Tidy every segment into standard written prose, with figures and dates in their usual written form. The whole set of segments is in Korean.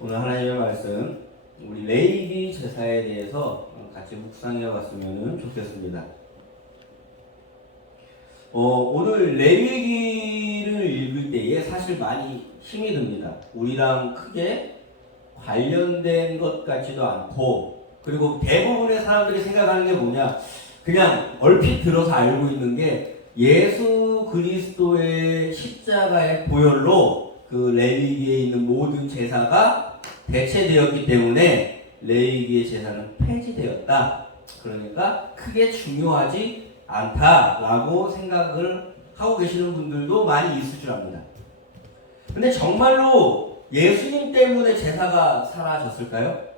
오늘 하나님의 말씀, 우리 레위기 제사에 대해서 같이 묵상해 봤으면 좋겠습니다. 오늘 레위기를 읽을 때에 사실 많이 힘이 듭니다. 우리랑 크게 관련된 것 같지도 않고, 그리고 대부분의 사람들이 생각하는 게 뭐냐, 그냥 얼핏 들어서 알고 있는 게 예수 그리스도의 십자가의 보혈로 그 레위기에 있는 모든 제사가 대체되었기 때문에 레위기의 제사는 폐지되었다. 그러니까 크게 중요하지 않다라고 생각을 하고 계시는 분들도 많이 있을 줄 압니다. 근데 정말로 예수님 때문에 제사가 사라졌을까요?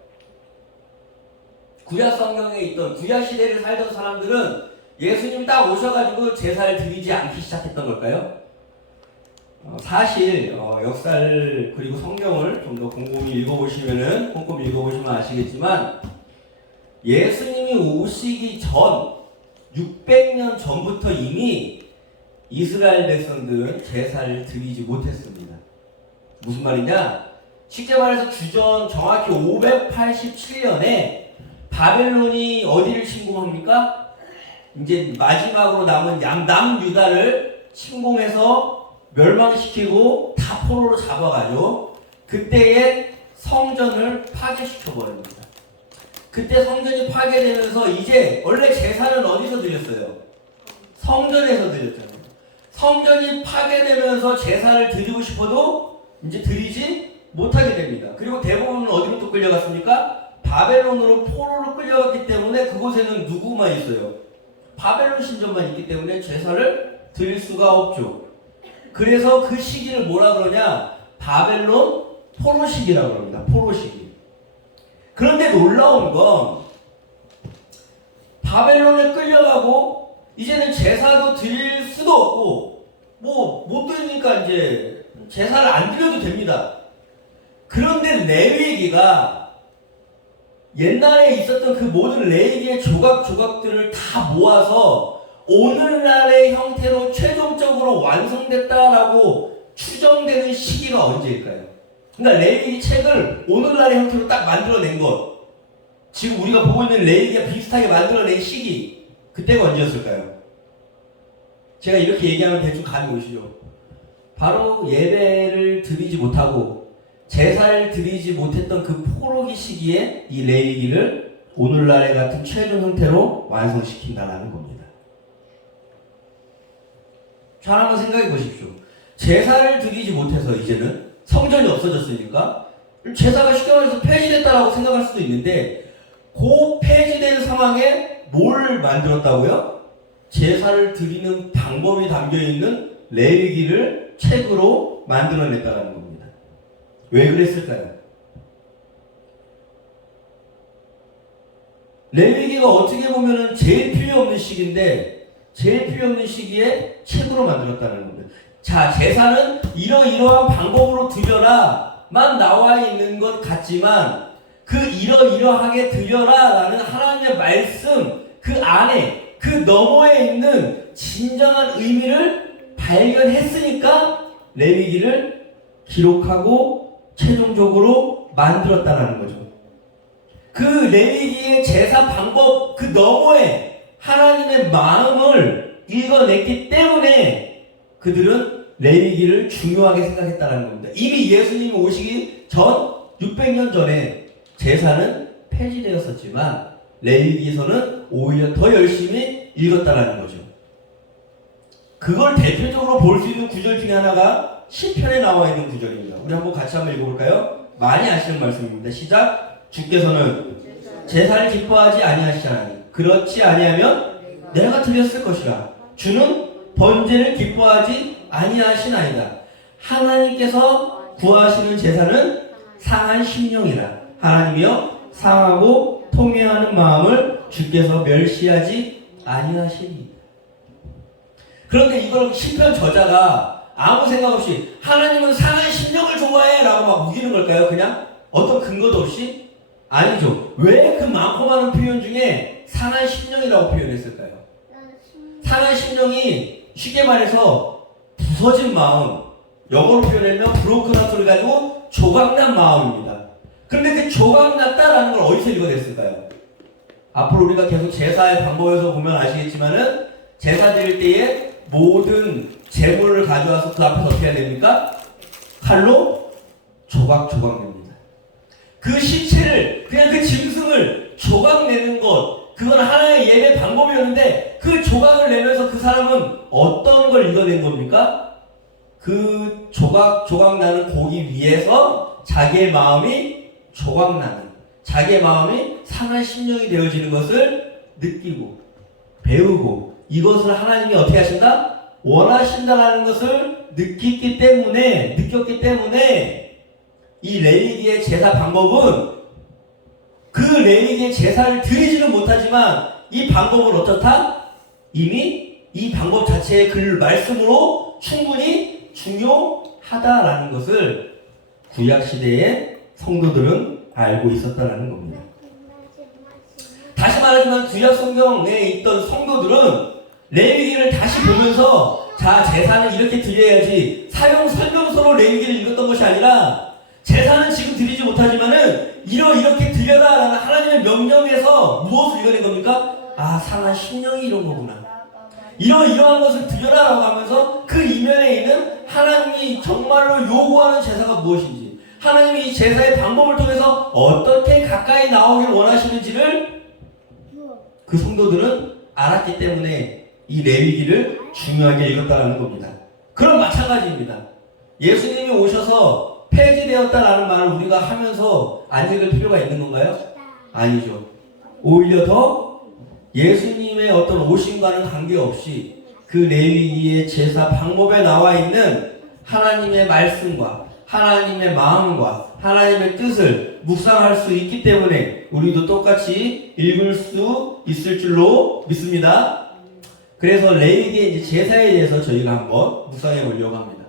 구약 성경에 있던 구약 시대를 살던 사람들은 예수님 딱 오셔가지고 제사를 드리지 않기 시작했던 걸까요? 사실 역사를 그리고 성경을 좀 더 꼼꼼히 읽어보시면 아시겠지만 예수님이 오시기 전 600년 전부터 이미 이스라엘 백성들은 제사를 드리지 못했습니다. 무슨 말이냐? 쉽게 말해서 주전 정확히 587년에 바벨론이 어디를 침공합니까? 이제 마지막으로 남은 남유다를 침공해서 멸망시키고 다 포로로 잡아가죠. 그때에 성전을 파괴시켜버립니다. 그때 성전이 파괴되면서 이제 원래 제사는 어디서 드렸어요? 성전에서 드렸잖아요. 성전이 파괴되면서 제사를 드리고 싶어도 이제 드리지 못하게 됩니다. 그리고 대부분은 어디로 또 끌려갔습니까? 바벨론으로 포로로 끌려갔기 때문에 그곳에는 누구만 있어요? 바벨론 신전만 있기 때문에 제사를 드릴 수가 없죠. 그래서 그 시기를 뭐라 그러냐? 바벨론 포로 시기라고 합니다. 포로 시기. 그런데 놀라운 건 바벨론에 끌려가고 이제는 제사도 드릴 수도 없고 뭐 못 드리니까 이제 제사를 안 드려도 됩니다. 그런데 레위기가 옛날에 있었던 그 모든 레위기의 조각조각들을 다 모아서 오늘날의 형태로 최종적으로 완성됐다라고 추정되는 시기가 언제일까요? 그러니까 레위기 책을 오늘날의 형태로 딱 만들어낸 것, 지금 우리가 보고 있는 레위기가 비슷하게 만들어낸 시기, 그때가 언제였을까요? 제가 이렇게 얘기하면 대충 감이 오시죠? 바로 예배를 드리지 못하고 제사를 드리지 못했던 그 포로기 시기에 이 레위기를 오늘날의 같은 최종 형태로 완성시킨다는 겁니다. 잘 한번 생각해 보십시오. 제사를 드리지 못해서 이제는 성전이 없어졌으니까 제사가 쉽게 말해서 폐지됐다라고 생각할 수도 있는데 그 폐지된 상황에 뭘 만들었다고요? 제사를 드리는 방법이 담겨있는 레위기를 책으로 만들어냈다는 겁니다. 왜 그랬을까요? 레위기가 어떻게 보면 제일 필요 없는 시기인데 제일 필요 없는 시기에 책으로 만들었다는 겁니다. 자, 제사는 이러이러한 방법으로 드려라만 나와 있는 것 같지만 그 이러이러하게 드려라라는 하나님의 말씀 그 안에 그 너머에 있는 진정한 의미를 발견했으니까 레위기를 기록하고 최종적으로 만들었다는 거죠. 그 레위기의 제사 방법 그 너머에 하나님의 마음을 읽어냈기 때문에 그들은 레위기를 중요하게 생각했다는 겁니다. 이미 예수님이 오시기 전 600년 전에 제사는 폐지되었었지만 레위기서는 오히려 더 열심히 읽었다는 거죠. 그걸 대표적으로 볼 수 있는 구절 중에 하나가 시편에 나와 있는 구절입니다. 우리 한번 같이 한번 읽어볼까요? 많이 아시는 말씀입니다. 시작. 주께서는 제사를 기뻐하지 아니하시나니 그렇지 아니하면 내가 드렸을 것이라. 주는 번제를 기뻐하지 아니하시나이다. 하나님께서 구하시는 제사는 상한 심령이라. 하나님이여 상하고 통회하는 마음을 주께서 멸시하지 아니하시니. 그런데 이걸 시편 저자가 아무 생각 없이 하나님은 상한 심령을 좋아해 라고 막 우기는 걸까요? 그냥 어떤 근거도 없이? 아니죠. 왜 그 많고 많은 표현 중에 상한 심령이라고 표현했을까요? 상한 심령이 쉽게 말해서 부서진 마음, 영어로 표현하면 브로큰 하트를 가지고 조각난 마음입니다. 그런데 그 조각났다라는 걸 어디서 읽어냈을까요? 앞으로 우리가 계속 제사의 방법에서 보면 아시겠지만은 제사 드릴 때에 모든 제물을 가져와서 그 앞에서 어떻게 해야 됩니까? 칼로 조각조각 냅니다. 그 시체를, 그냥 그 짐승을 조각내는 것, 그건 하나의 예배 방법이었는데 그 조각을 내면서 그 사람은 어떤 걸 읽어낸 겁니까? 그 조각 나는 고기 위에서 자기의 마음이 조각나는, 자기의 마음이 상한 심령이 되어지는 것을 느끼고 배우고, 이것을 하나님이 어떻게 하신다? 원하신다라는 것을 느꼈기 때문에 이 레위기의 제사 방법은, 그 레위기의 제사를 드리지는 못하지만 이 방법은 어떻다? 이미 이 방법 자체의 그 말씀으로 충분히 중요하다라는 것을 구약시대의 성도들은 알고 있었다라는 겁니다. 다시 말하지만 구약 성경에 있던 성도들은 레위기를 다시 보면서, 자, 제사는 이렇게 드려야지, 사용 설명서로 레위기를 읽었던 것이 아니라, 제사는 지금 드리지 못하지만은 이렇게 드려라라는 하나님의 명령에서 무엇을 읽어낸 겁니까? 아, 상한 심령이 이런 거구나. 이러한 것을 드려라라고 하면서 그 이면에 있는 하나님이 정말로 요구하는 제사가 무엇인지, 하나님이 이 제사의 방법을 통해서 어떻게 가까이 나오길 원하시는지를 그 성도들은 알았기 때문에 이 레위기를 중요하게 읽었다는 겁니다. 그럼 마찬가지입니다. 예수님이 오셔서 폐지되었다라는 말을 우리가 하면서 안 읽을 필요가 있는 건가요? 아니죠. 오히려 더 예수님의 어떤 오심과는 관계없이 그 레위기의 제사 방법에 나와 있는 하나님의 말씀과 하나님의 마음과 하나님의 뜻을 묵상할 수 있기 때문에 우리도 똑같이 읽을 수 있을 줄로 믿습니다. 그래서 레위기의 이제 제사에 대해서 저희가 한번 묵상해 보려고 합니다.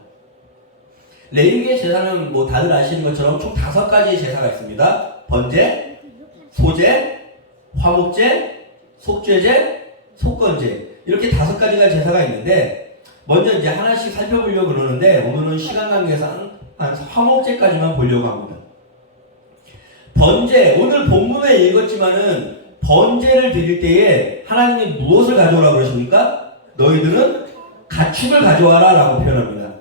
레위기의 제사는 뭐 다들 아시는 것처럼 총 5가지의 제사가 있습니다. 번제, 소제, 화목제, 속죄제, 속건제, 이렇게 5가지가 제사가 있는데, 먼저 이제 하나씩 살펴보려고 그러는데 오늘은 시간 관계상 한 화목제까지만 보려고 합니다. 번제, 오늘 본문에 읽었지만은 번제를 드릴 때에 하나님이 무엇을 가져오라고 그러십니까? 너희들은 가축을 가져와라 라고 표현합니다.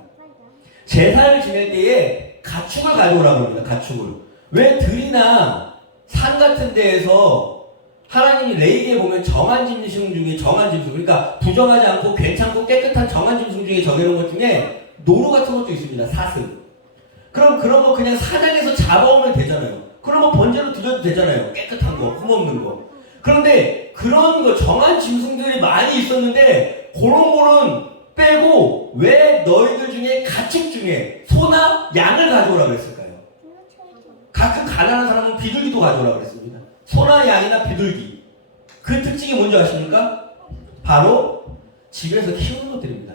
제사를 지낼 때에 가축을 가져오라고 합니다. 가축을. 왜 들이나 산 같은 데에서 하나님이 레위기에 보면 정한 짐승 중에 그러니까 부정하지 않고 괜찮고 깨끗한 정한 짐승 중에 정해놓은 것 중에 노루 같은 것도 있습니다. 사슴. 그럼 그런 거 그냥 사냥해서 잡아오면 되잖아요. 그런 거 번제로 드려도 되잖아요. 깨끗한 거, 흠없는 거. 그런데 그런 거 정한 짐승들이 많이 있었는데 그런 거는 빼고 왜 너희들 중에 가축 중에 소나 양을 가져오라 그랬을까요? 가끔 가난한 사람은 비둘기도 가져오라 그랬습니다. 소나 양이나 비둘기. 그 특징이 뭔지 아십니까? 바로 집에서 키우는 것들입니다.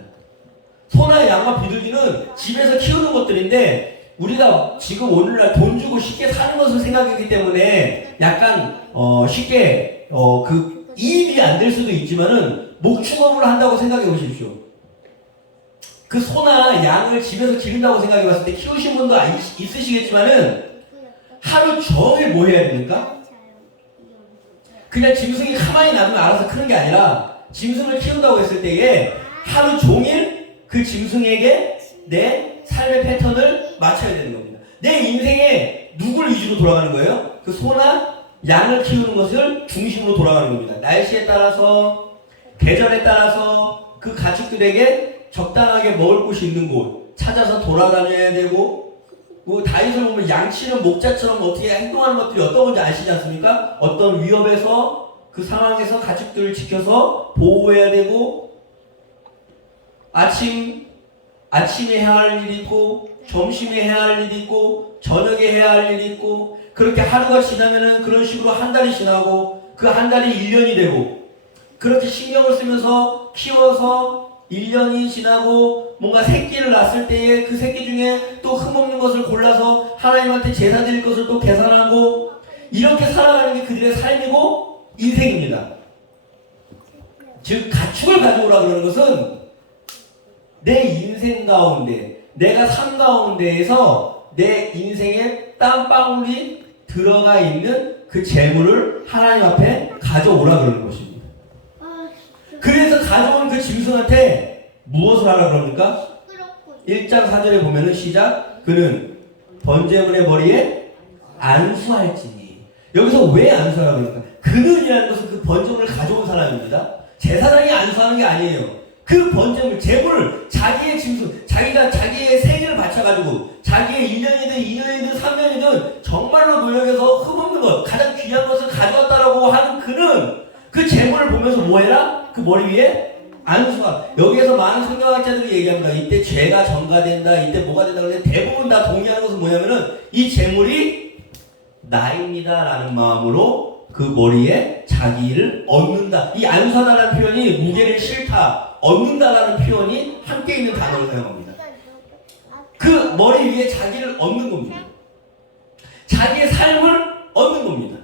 소나 양과 비둘기는 집에서 키우는 것들인데, 우리가 지금 오늘날 돈 주고 쉽게 사는 것을 생각하기 때문에 약간 쉽게 그 이입이 안 될 수도 있지만은 목축업을 한다고 생각해 보십시오. 그 소나 양을 집에서 기른다고 생각해 봤을 때 키우신 분도 있으시겠지만은 하루 종일 뭐 해야 됩니까? 그냥 짐승이 가만히 놔두면 알아서 크는 게 아니라, 짐승을 키운다고 했을 때에 하루 종일 그 짐승에게 내 삶의 패턴을 맞춰야 되는 겁니다. 내 인생에 누굴 위주로 돌아가는 거예요? 그 소나 양을 키우는 것을 중심으로 돌아가는 겁니다. 날씨에 따라서, 계절에 따라서 그 가축들에게 적당하게 먹을 곳이 있는 곳 찾아서 돌아다녀야 되고, 뭐 다윗을 보면 양치는 목자처럼 어떻게 행동하는 것들이 어떤 건지 아시지 않습니까? 어떤 위협에서 그 상황에서 가축들을 지켜서 보호해야 되고, 아침에 해야 할 일이 있고, 점심에 해야 할 일이 있고, 저녁에 해야 할 일이 있고, 그렇게 하루가 지나면은 그런 식으로 한 달이 지나고, 그 한 달이 1년이 되고, 그렇게 신경을 쓰면서 키워서 1년이 지나고 뭔가 새끼를 낳았을 때에 그 새끼 중에 또 흠없는 것을 골라서 하나님한테 제사 드릴 것을 또 계산하고, 이렇게 살아가는 게 그들의 삶이고 인생입니다. 즉 가축을 가져오라 그러는 것은 내 인생 가운데, 내가 삶 가운데에서 내 인생의 땀방울이 들어가 있는 그 재물을 하나님 앞에 가져오라 그러는 것입니다. 그래서 가져온 그 짐승한테 무엇을 하라 그럽니까? 1장 4절에 보면은 시작. 그는 번제물의 머리에 안수할지니. 여기서 왜 안수하라 그러니까? 그는이라는 것은 그 번제물을 가져온 사람입니다. 제사장이 안수하는 게 아니에요. 그 번제물, 재물, 자기의 짐승, 자기가 자기의 생일을 바쳐가지고 자기의 1년이든 2년이든 3년이든 정말로 노력해서 흠없는 것, 가장 귀한 것을 가져왔다라고 하는 그는 그 재물을 보면서 뭐해라? 그 머리 위에 안수하. 여기에서 많은 성경학자들이 얘기합니다. 이때 죄가 전가된다, 이때 뭐가 된다. 그런데 대부분 다 동의하는 것은 뭐냐면은 이 재물이 나입니다 라는 마음으로 그 머리에 자기를 얻는다. 이 안수하다라는 표현이 무게를 싫다, 얻는다라는 표현이 함께 있는 단어를 사용합니다. 그 머리 위에 자기를 얻는 겁니다. 자기의 삶을 얻는 겁니다.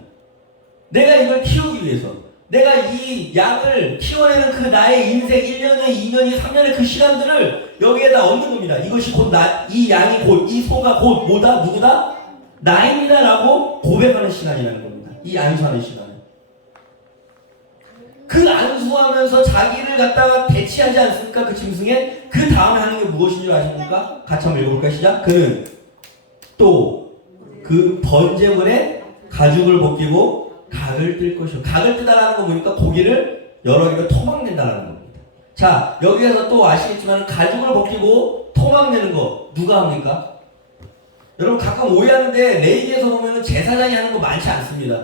내가 이걸 키우기 위해서, 내가 이 양을 키워내는 그 나의 인생 1년이, 2년이, 3년의 그 시간들을 여기에다 얻는 겁니다. 이것이 곧 이 양이 곧, 이 소가 곧 뭐다? 누구다? 나입니다 라고 고백하는 시간이라는 겁니다. 이 안수하는 시간은. 그 안수하면서 자기를 갖다가 대치하지 않습니까? 그 짐승에. 그 다음에 하는 게 무엇인 줄 아십니까? 같이 한번 읽어볼까요? 시작. 그는 또 그 번제물에 가죽을 벗기고 각을 뜰 것이요. 각을 뜨다라는 거 보니까 고기를 여러 개를 토막낸다라는 겁니다. 자, 여기에서 또 아시겠지만 가죽을 벗기고 토막내는 거 누가 합니까? 여러분 가끔 오해하는데 레위기에서 보면 제사장이 하는 거 많지 않습니다.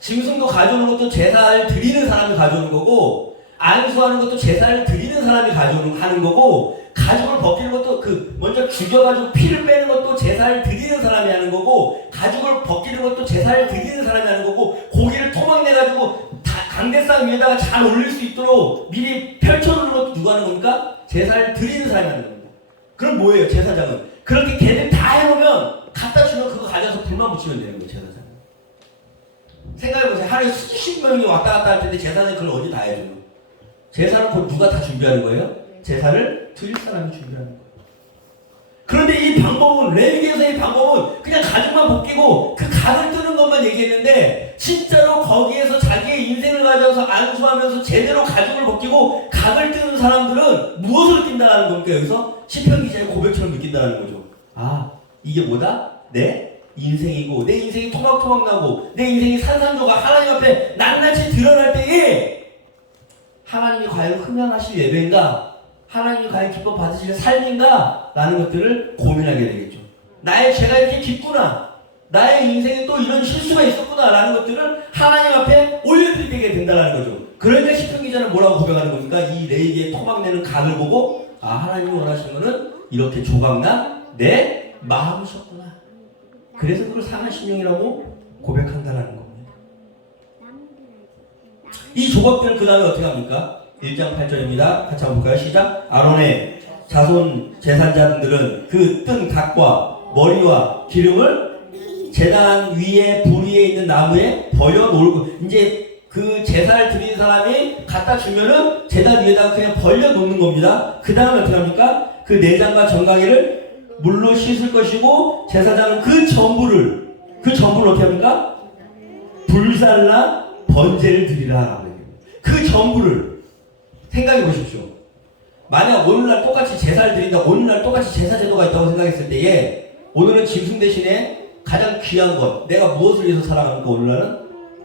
짐승도 가져오는 것도 제사를 드리는 사람이 가져오는 거고, 안수하는 것도 제사를 드리는 사람이 하는 거고, 가죽을 벗기는 것도 먼저 죽여가지고 피를 빼는 것도 제사를 드리는 사람이 하는 거고, 가죽을 벗기는 것도 제사를 드리는 사람이 하는 거고, 고기를 토막내가지고 강대상 위에다가 잘 올릴 수 있도록 미리 펼쳐놓는 것도 누가 하는 겁니까? 제사를 드리는 사람이 하는 겁니다. 그럼 뭐예요? 제사장은 그렇게 걔들 다 해놓으면 갖다 주면 그거 가져서 불만 붙이면 되는 거예요. 제사장. 생각해보세요. 하루에 수십 명이 왔다 갔다 할 텐데 제사는 그걸 어디 다 해줘요? 제사는 곧 누가 다 준비하는 거예요? 제사를 드릴 사람이 준비하는 거예요. 그런데 이 방법은, 레위기에서의 방법은 그냥 가죽만 벗기고 그 각을 뜨는 것만 얘기했는데, 진짜로 거기에서 자기의 인생을 가져서 안수하면서 제대로 가죽을 벗기고 각을 뜨는 사람들은 무엇으로 뛴다는 겁니까? 여기서 시편 기자의 고백처럼 느낀다는 거죠. 아, 이게 뭐다? 내 인생이고, 내 인생이 토막토막 나고, 내 인생이 산산조각 하나님 앞에 낱낱이 드러날 때에 하나님이 과연 흥행하실 예배인가? 하나님이 과연 기뻐 받으실 삶인가? 라는 것들을 고민하게 되겠죠. 나의 죄가 이렇게 깊구나, 나의 인생에 또 이런 실수가 있었구나 라는 것들을 하나님 앞에 올려드리게 된다는 거죠. 그러니까 시편 기자는 뭐라고 고백하는 겁니까? 이 레위기의 토막내는 각을 보고, 아, 하나님이 원하시는 거는 이렇게 조각난 내 마음이셨구나. 그래서 그걸 상한 심령이라고 고백한다는 겁니다. 이 조각들을 그 다음에 어떻게 합니까? 1장 8절입니다. 같이 한번 볼까요? 시작. 아론의 자손 제사장들은 그 뜬 각과 머리와 기름을 제단 위에 불 위에 있는 나무에 버려놓고, 이제 그 제사를 드리는 사람이 갖다 주면은 제단 위에다가 그냥 벌려놓는 겁니다. 그 다음에 어떻게 합니까? 그 내장과 정강이를 물로 씻을 것이고, 제사장은 그 전부를 어떻게 합니까? 불살라 번제를 드리라. 그 전부를 생각해 보십시오. 만약 오늘날 똑같이 제사를 드린다, 오늘날 똑같이 제사 제도가 있다고 생각했을 때에, 오늘은 짐승 대신에 가장 귀한 것, 내가 무엇을 위해서 살아갑니까? 오늘날은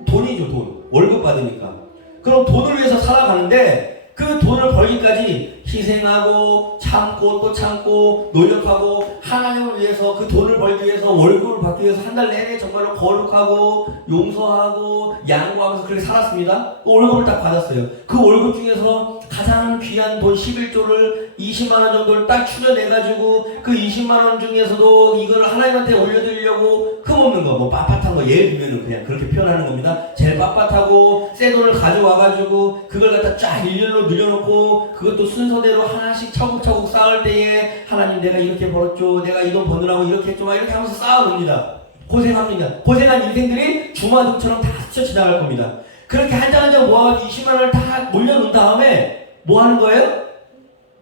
돈이죠. 돈. 월급 받으니까. 그럼 돈을 위해서 살아가는데, 그 돈을 벌기까지 희생하고 참고 또 참고 노력하고, 하나님을 위해서 그 돈을 벌기 위해서, 월급을 받기 위해서 한 달 내내 정말로 거룩하고 용서하고 양보하면서 그렇게 살았습니다. 그 월급을 딱 받았어요. 그 월급 중에서 가장 귀한 돈 11조를 20만원 정도를 딱 추려내가지고, 그 20만원 중에서도 이걸 하나님한테 올려드리려고 흠없는 거, 뭐 빳빳한 거, 예를 들면 그냥 그렇게 표현하는 겁니다. 제일 빳빳하고 새 돈을 가져와가지고 그걸 갖다 쫙 일렬로 늘려놓고, 그것도 순서대로 하나씩 차곡차곡 쌓을 때에, 하나님 내가 이렇게 벌었죠, 내가 이 돈 버느라고 이렇게 했죠, 막 이렇게 하면서 쌓아놓습니다. 고생합니다. 고생한 인생들이 주마등처럼 다 스쳐 지나갈 겁니다. 그렇게 한 장 한 장 모아가지고 20만원을 다 몰려놓은 다음에 뭐 하는 거예요?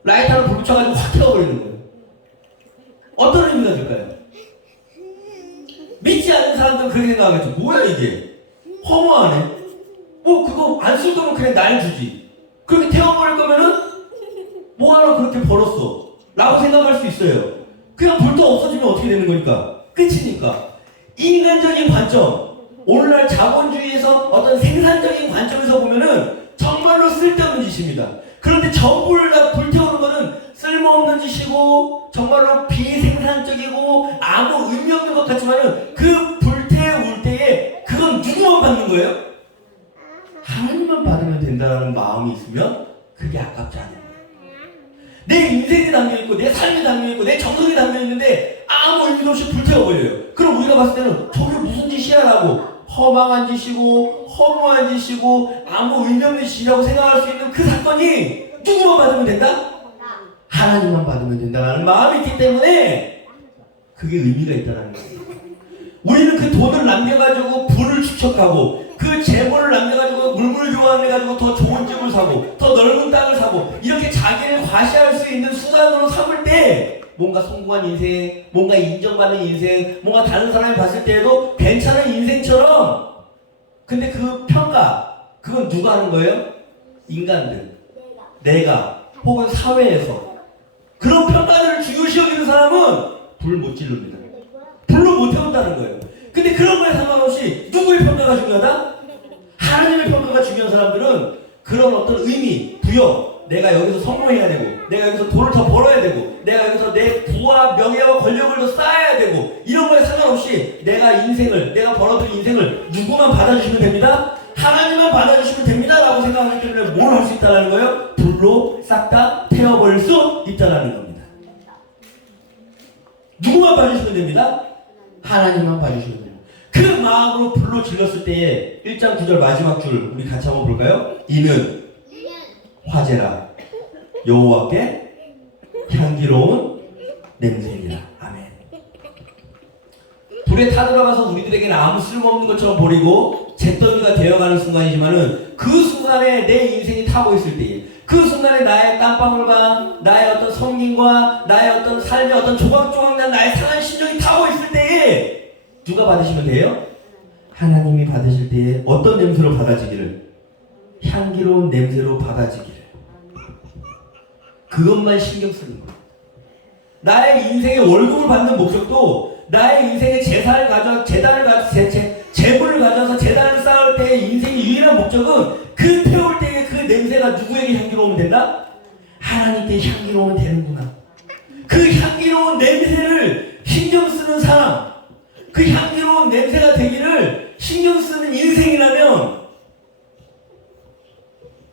라이터로 불 붙여가지고 확 태워버리는 거예요. 어떤 의미가 될까요? 믿지 않는 있는 사람들은 그렇게 생각하겠죠. 뭐야 이게? 허무하네. 그거 안 쓸 거면 그냥 날 주지. 그렇게 태워버릴 거면은 뭐하러 그렇게 벌었어? 라고 생각할 수 있어요. 그냥 불도 없어지면 어떻게 되는 거니까? 끝이니까. 인간적인 관점, 오늘날 자본주의에서 어떤 생산적인 관점에서 보면은 정말로 쓸데없는 짓입니다. 그런데 전부를 다 불태우는 거는 쓸모없는 짓이고 정말로 비생산적이고 아무 의미 없는 것 같지만은 그 불태울 때에 그건 누구만 받는 거예요? 하나님만 받으면 된다는 마음이 있으면 그게 아깝지 않아요. 내 인생이 담겨있고 내 삶이 담겨있고 내 정성이 담겨있는데 아무 의미도 없이 불태워버려요. 그럼 우리가 봤을 때는 저게 무슨 짓이야 라고 허망한 짓이고 허무한 짓이고 아무 의미 없는 짓이라고 생각할 수 있는 그 사건이 누구만 받으면 된다? 하나님만 받으면 된다는 마음이 있기 때문에 그게 의미가 있다는 거예요. 우리는 그 돈을 남겨가지고 부를 축적하고 그 재물을 남겨가지고 물물 교환해가지고 더 좋은 집을 사고 더 넓은 땅을 사고 이렇게 자기를 과시할 수 있는 수단으로 삼을 때 뭔가 성공한 인생, 뭔가 인정받는 인생, 뭔가 다른 사람이 봤을 때에도 괜찮은 인생처럼. 근데 그 평가, 그건 누가 하는 거예요? 인간들, 내가 혹은 사회에서. 그런 평가들을 중요시 여기는 사람은 불 못 지릅니다. 불로 못 태운다는 거예요. 근데 그런 거에 상관없이 누구의 평가가 중요하다? 하나님의 평가가 중요한 사람들은 그런 어떤 의미, 부여, 내가 여기서 성공해야 되고 내가 여기서 돈을 더 벌어야 되고 내가 여기서 내 부와 명예와 권력을 더 쌓아야 되고 이런 거에 상관없이 내가 벌어들인 인생을 누구만 받아주시면 됩니다? 하나님만 받아주시면 됩니다 라고 생각하기 때문에 뭘 할 수 있다는 거예요? 불로 싹 다 태워버릴 수 있다는 겁니다. 누구만 봐주시면 됩니다? 하나님만 봐주시면 됩니다. 그 마음으로 불로 질렀을 때에 1장 9절 마지막 줄 우리 같이 한번 볼까요? 이는 화제라 여호와께 향기로운 냄새니라. 아멘. 불에 타들어가서 우리들에게는 아무 쓸모없는 것처럼 보이고 잿더미가 되어가는 순간이지만은 그 순간에 내 인생이 타고 있을 때에 그 순간에 나의 땀방울과 나의 어떤 성김과 나의 어떤 삶의 어떤 조각조각난 나의 상한 심정이 타고 있을 때에 누가 받으시면 돼요? 하나님이 받으실 때에 어떤 냄새로 받아지기를? 향기로운 냄새로 받아지기를. 그것만 신경 쓰는 거예요. 나의 인생의 월급을 받는 목적도 나의 인생의 재산을 가져서 재물을 가져서 재단을 쌓을 때의 인생의 유일한 목적은 그 태울 때의 그 냄새가 누구에게 향기로우면 된다? 하나님께 향기로우면 되는구나. 그 향기로운 냄새를 신경 쓰는 사람, 그 향기로운 냄새가 되기를 신경 쓰는 인생이라면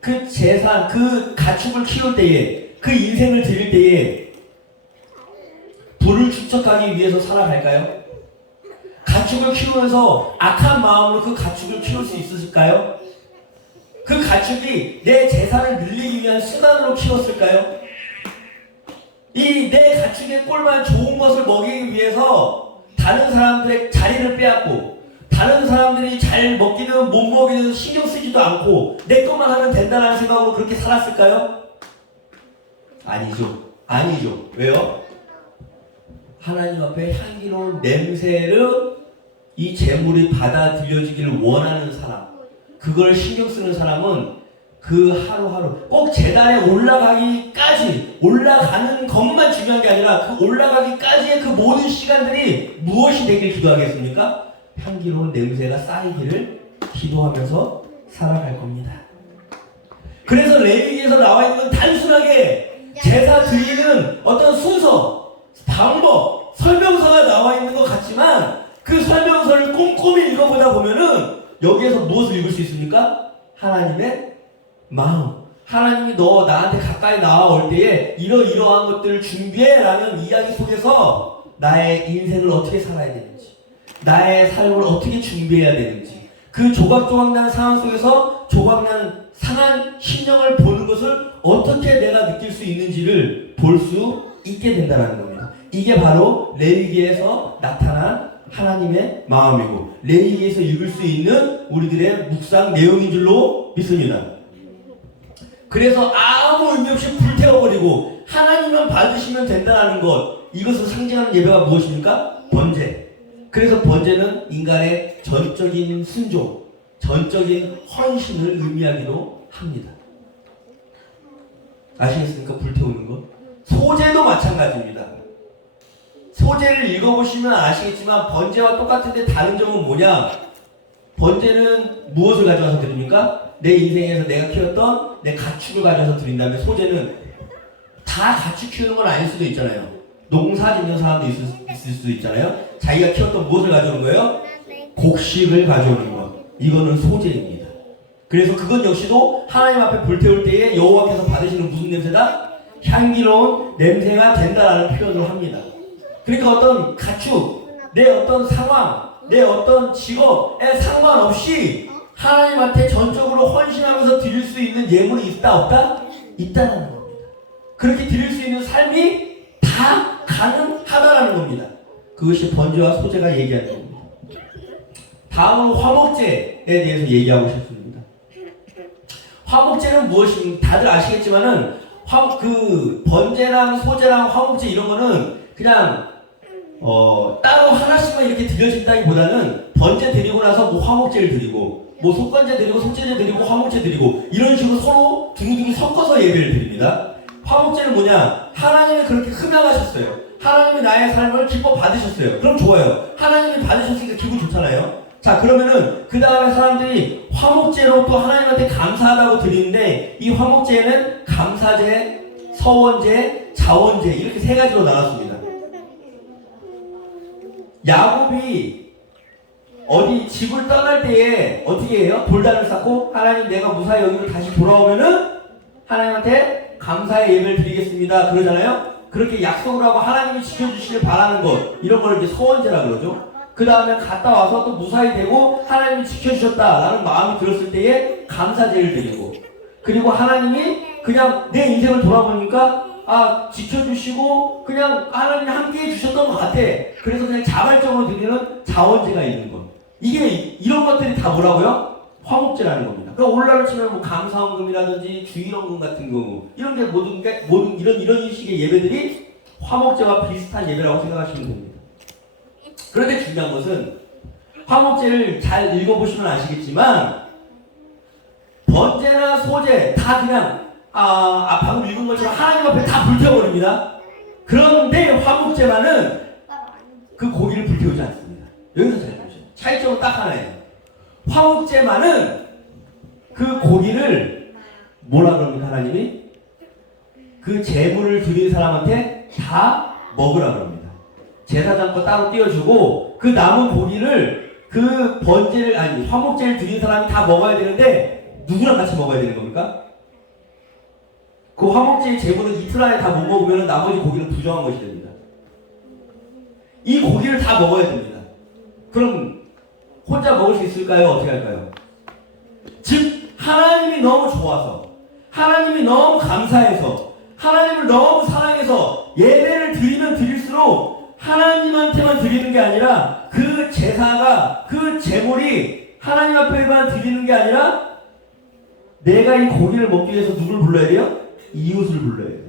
그 재산, 그 가축을 키울 때에 그 인생을 드릴 때에 불을 축적하기 위해서 살아갈까요? 가축을 키우면서 악한 마음으로 그 가축을 키울 수 있으실까요? 그 가축이 내 재산을 늘리기 위한 수단으로 키웠을까요? 이 내 가축의 꼴만 좋은 것을 먹이기 위해서 다른 사람들의 자리를 빼앗고 다른 사람들이 잘 먹기는 못 먹이는 신경 쓰지도 않고 내 것만 하면 된다는 생각으로 그렇게 살았을까요? 아니죠. 왜요? 하나님 앞에 향기로운 냄새를 이 재물이 받아들여지기를 원하는 사람, 그걸 신경 쓰는 사람은 그 하루하루 꼭 제단에 올라가는 것만 중요한 게 아니라 그 올라가기까지의 그 모든 시간들이 무엇이 되길 기도하겠습니까? 향기로운 냄새가 쌓이기를 기도하면서 살아갈 겁니다. 그래서 레위기에서 나와 있는 건 단순하게 제사 드리는 어떤 순서, 방법, 설명서가 나와 있는 것 같지만 그 설명서를 꼼꼼히 읽어보다 보면은 여기에서 무엇을 읽을 수 있습니까? 하나님의 마음. 하나님이 너 나한테 가까이 나올 때에 이러이러한 것들을 준비해 라는 이야기 속에서 나의 인생을 어떻게 살아야 되는지, 나의 삶을 어떻게 준비해야 되는지, 그 조각조각난 상황 속에서 조각난 상한 심령을 보는 것을 어떻게 내가 느낄 수 있는지를 볼 수 있게 된다는 겁니다. 이게 바로 레위기에서 나타난 하나님의 마음이고 레위기에서 읽을 수 있는 우리들의 묵상 내용인 줄로 믿습니다. 그래서 아무 의미 없이 불태워버리고 하나님만 받으시면 된다는 것, 이것을 상징하는 예배가 무엇입니까? 번제. 그래서 번제는 인간의 전적인 순종, 전적인 헌신을 의미하기도 합니다. 아시겠습니까? 불태우는 것. 소제도 마찬가지입니다. 소제를 읽어보시면 아시겠지만 번제와 똑같은데 다른 점은 뭐냐? 번제는 무엇을 가져와서 드립니까? 내 인생에서 내가 키웠던 내 가축을 가져와서 드린다면, 소제는 다 가축 키우는 건 아닐 수도 있잖아요. 농사 짓는 사람도 있을 수도 있잖아요. 자기가 키웠던 무엇을 가져오는 거예요? 곡식을 가져오는 것. 이거는 소제입니다. 그래서 그것 역시도 하나님 앞에 불태울 때에 여호와께서 받으시는 무슨 냄새다? 향기로운 냄새가 된다라는 표현을 합니다. 그러니까 어떤 가축, 내 어떤 상황, 내 어떤 직업에 상관없이 하나님한테 전적으로 헌신하면서 드릴 수 있는 예물이 있다 없다? 있다는 겁니다. 그렇게 드릴 수 있는 삶이 다 가능하다라는 겁니다. 그것이 번제와 소제가 얘기하는 겁니다. 다음은 화목제에 대해서 얘기하고 싶습니다. 화목제는 무엇입니까? 다들 아시겠지만은 그 번제랑 소제랑 화목제 이런 거는 그냥 따로 하나씩만 이렇게 드려진다기보다는 번제 드리고 나서 뭐 화목제를 드리고 뭐 속건제 드리고 속제제 드리고 화목제 드리고 이런 식으로 서로 두루두루 섞어서 예배를 드립니다. 화목제는 뭐냐? 하나님이 그렇게 흠양하셨어요. 하나님이 나의 삶을 기뻐 받으셨어요. 그럼 좋아요. 하나님이 받으셨으니까 기분 좋잖아요. 자, 그러면은 그 다음에 사람들이 화목제로 또 하나님한테 감사하다고 드리는데, 이 화목제에는 감사제, 서원제, 자원제 이렇게 세 가지로 나눴습니다. 야곱이 어디 집을 떠날 때에 어떻게 해요? 돌담을 쌓고 하나님 내가 무사히 여기로 다시 돌아오면은 하나님한테 감사의 예배를 드리겠습니다 그러잖아요. 그렇게 약속을 하고 하나님이 지켜주시길 바라는 것, 이런 걸 이제 서원제라 그러죠. 그 다음에 갔다 와서 또 무사히 되고 하나님이 지켜주셨다라는 마음이 들었을 때에 감사제를 드리고, 그리고 하나님이 그냥 내 인생을 돌아보니까 지켜주시고 그냥 하나님이 함께해 주셨던 것 같아. 그래서 그냥 자발적으로 드리는 자원제가 있는 것. 이게 이런 것들이 다 뭐라고요? 화목제라는 겁니다. 그러니까 오늘날로 치면 뭐 감사원금이라든지 주일원금 같은 경우 이런 게 모든 이런 식의 예배들이 화목제와 비슷한 예배라고 생각하시면 됩니다. 그런데 중요한 것은 화목제를 잘 읽어보시면 아시겠지만 번제나 소제 다 그냥 방금 읽은 것처럼 하나님 앞에 다 불태워버립니다. 그런데 화목제만은 그 고기를 불태우지 않습니다. 여기서 잘 보시죠. 차이점은 딱 하나예요. 화목제만은 그 고기를 뭐라 그럽니까? 하나님이 그 제물을 드린 사람한테 다 먹으라 그럽니다. 제사장 거 따로 띄워주고 그 남은 고기를 그 번제를 화목제를 드린 사람이 다 먹어야 되는데 누구랑 같이 먹어야 되는 겁니까? 그 화목제의 제물은 이틀 안에 다 못 먹으면 나머지 고기는 부정한 것이 됩니다. 이 고기를 다 먹어야 됩니다. 그럼 혼자 먹을 수 있을까요? 어떻게 할까요? 즉 하나님이 너무 좋아서, 하나님이 너무 감사해서, 하나님을 너무 사랑해서 예배를 드리면 드릴수록 하나님한테만 드리는 게 아니라 그 제사가, 그 제물이 하나님 앞에만 드리는 게 아니라 내가 이 고기를 먹기 위해서 누굴 불러야 돼요? 이웃을 불러야 돼요.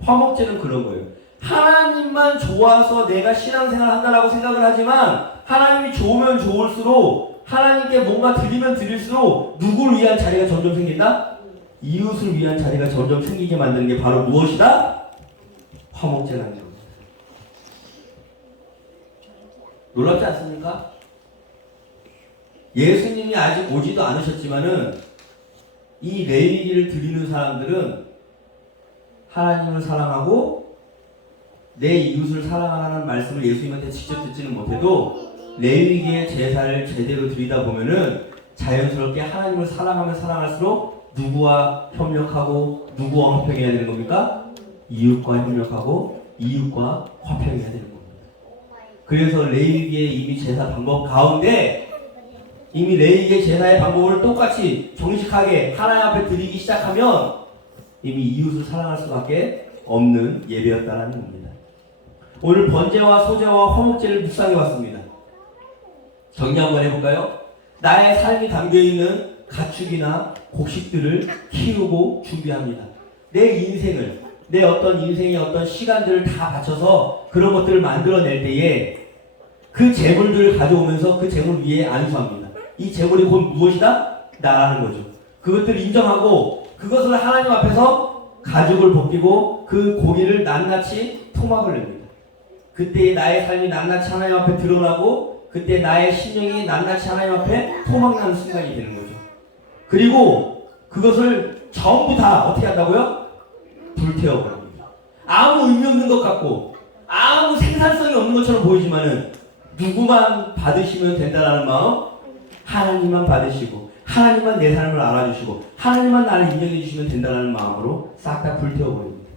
화목제는 그런 거예요. 하나님만 좋아서 내가 신앙생활 한다라고 생각을 하지만 하나님이 좋으면 좋을수록, 하나님께 뭔가 드리면 드릴수록 누구를 위한 자리가 점점 생긴다? 이웃을 위한 자리가 점점 생기게 만드는 게 바로 무엇이다? 화목제라는 겁니다. 놀랍지 않습니까? 예수님이 아직 오지도 않으셨지만은 이 레위기를 드리는 사람들은 하나님을 사랑하고 내 이웃을 사랑하라는 말씀을 예수님한테 직접 듣지는 못해도 레위기의 제사를 제대로 드리다 보면은 자연스럽게 하나님을 사랑하면 사랑할수록 누구와 협력하고 누구와 화평해야 되는 겁니까? 이웃과 협력하고 이웃과 화평해야 되는 겁니다. 그래서 레위기의 이미 제사 방법 가운데 이미 레위기의 제사의 방법을 똑같이 정직하게 하나님 앞에 드리기 시작하면 이미 이웃을 사랑할 수밖에 없는 예배였다는 겁니다. 오늘 번제와 소제와 화목제를 묵상해 왔습니다. 정리 한번 해볼까요? 나의 삶이 담겨있는 가축이나 곡식들을 키우고 준비합니다. 내 인생을, 내 어떤 인생의 어떤 시간들을 다 바쳐서 그런 것들을 만들어낼 때에 그 재물들을 가져오면서 그 재물 위에 안수합니다. 이 재물이 곧 무엇이다? 나라는 거죠. 그것들을 인정하고 그것을 하나님 앞에서 가죽을 벗기고 그 고기를 낱낱이 토막을 냅니다. 그때 나의 삶이 낱낱이 하나님 앞에 드러나고 그때 나의 심령이 낱낱이 하나님 앞에 토막나는 순간이 되는 거죠. 그리고 그것을 전부 다 어떻게 한다고요? 불태워버립니다. 아무 의미 없는 것 같고 아무 생산성이 없는 것처럼 보이지만은 누구만 받으시면 된다는 마음, 하나님만 받으시고 하나님만 내 삶을 알아주시고 하나님만 나를 인정해 주시면 된다는 마음으로 싹 다 불태워버립니다.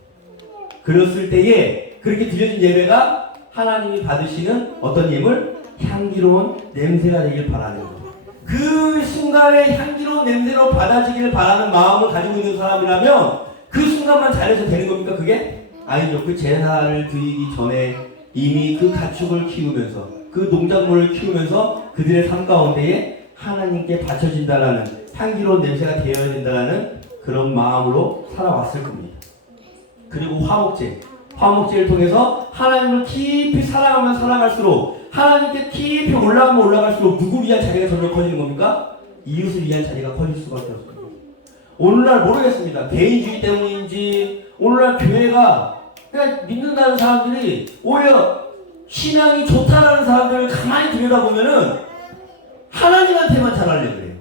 그랬을 때에 그렇게 드려진 예배가 하나님이 받으시는 어떤 예물? 향기로운 냄새가 되길 바라는 거예요. 그 순간에 향기로운 냄새로 받아지기를 바라는 마음을 가지고 있는 사람이라면 그 순간만 잘해서 되는 겁니까 그게? 아니죠. 그 제사를 드리기 전에 이미 그 가축을 키우면서 그 농작물을 키우면서 그들의 삶 가운데에 하나님께 바쳐진다라는 향기로운 냄새가 되어야 된다라는 그런 마음으로 살아왔을 겁니다. 그리고 화목제를 통해서 하나님을 깊이 사랑하면 사랑할수록 하나님께 깊이 올라가면 올라갈수록 누구 위한 자리가 점점 커지는 겁니까? 이웃을 위한 자리가 커질 수밖에 없습니다. 오늘날 모르겠습니다. 개인주의 때문인지 오늘날 교회가 그냥 믿는다는 사람들이 오히려 신앙이 좋다라는 사람들을 가만히 들여다보면은 하나님한테만 잘하려고 그래요.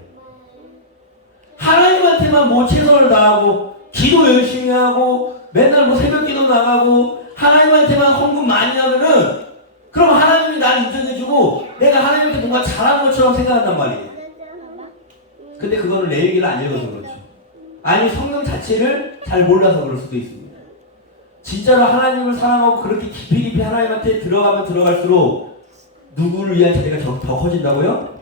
하나님한테만 뭐 최선을 다하고 기도 열심히 하고 맨날 뭐 새벽기도 나가고 하나님한테만 헌금 많이 하면은 그럼 하나님이 나를 인정해주고 내가 하나님한테 뭔가 잘한 것처럼 생각한단 말이에요. 근데 그거는 레위기를 안 읽어서 그렇죠. 아니 성경 자체를 잘 몰라서 그럴 수도 있습니다. 진짜로 하나님을 사랑하고 그렇게 깊이 하나님한테 들어가면 들어갈수록 누구를 위한 자리가 더 커진다고요?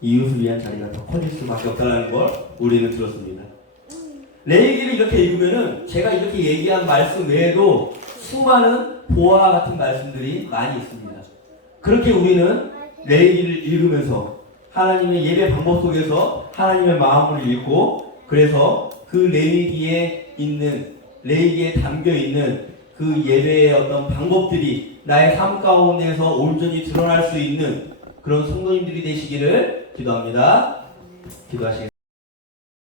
이웃을 위한 자리가 더 커질 수밖에 없다는 걸 우리는 들었습니다. 레위기를 이렇게 읽으면은 제가 이렇게 얘기한 말씀 외에도 수많은 보아와 같은 말씀들이 많이 있습니다. 그렇게 우리는 레위기를 읽으면서 하나님의 예배 방법 속에서 하나님의 마음을 읽고 그래서 그 레위기에 담겨 있는 그 예배의 어떤 방법들이 나의 삶 가운데서 온전히 드러날 수 있는 그런 성도님들이 되시기를 기도합니다. 기도하시겠습니다.